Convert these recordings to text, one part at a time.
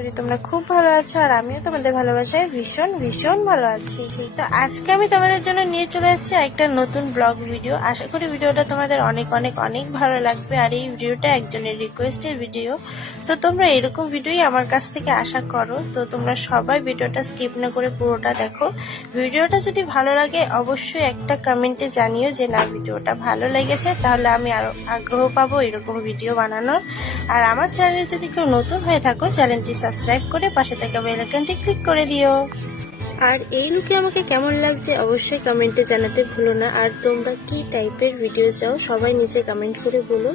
করি তোমরা খুব ভালো আছো আর আমিও তোমাদের ভালোবাসায় ভীষণ ভীষণ ভালো আছি। তো আজকে আমি তোমাদের জন্য নিয়ে চলে এসেছি একটা নতুন ব্লগ ভিডিও। আশা করি ভিডিওটা তোমাদের অনেক অনেক অনেক ভালো লাগবে। আর এই ভিডিওটা একজনের রিকোয়েস্টের ভিডিও, তো তোমরা এরকম ভিডিওই আমার কাছ থেকে আশা করো। তো তোমরা সবাই ভিডিওটা স্কিপ না করে পুরোটা দেখো। ভিডিওটা যদি ভালো লাগে অবশ্যই একটা কমেন্টে জানিও যে না ভিডিওটা ভালো লেগেছে, তাহলে আমি আরো আগ্রহ পাবো এরকম ভিডিও বানানোর। আর আমার চ্যানেলে যদি কেউ নতুন হয়ে থাকো চ্যানেলটি সাবস্ক্রাইব করে পাশে থাকা বেল আইকনটি ক্লিক করে দিও। আর এই লুকে আমাকে কেমন লাগছে অবশ্যই কমেন্টে জানাতে ভুলো না। আর তোমরা কি টাইপের ভিডিও চাও সবাই নিচে কমেন্ট করে বলো,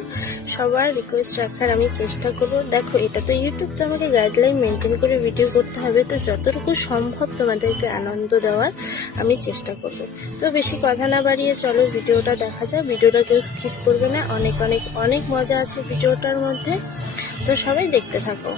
সবার রিকোয়েস্ট রাখার আমি চেষ্টা করবো। দেখো এটা তো ইউটিউব, তো আমাকে গাইডলাইন মেনটেন করে ভিডিও করতে হবে, তো যতটুকু সম্ভব তোমাদেরকে আনন্দ দেওয়ার আমি চেষ্টা করব। তো বেশি কথা না বাড়িয়ে চলো ভিডিওটা দেখা যায়। ভিডিওটা কেউ স্কিপ করবে না, অনেক অনেক অনেক মজা আছে ভিডিওটার মধ্যে, তো সবাই দেখতে থাকো।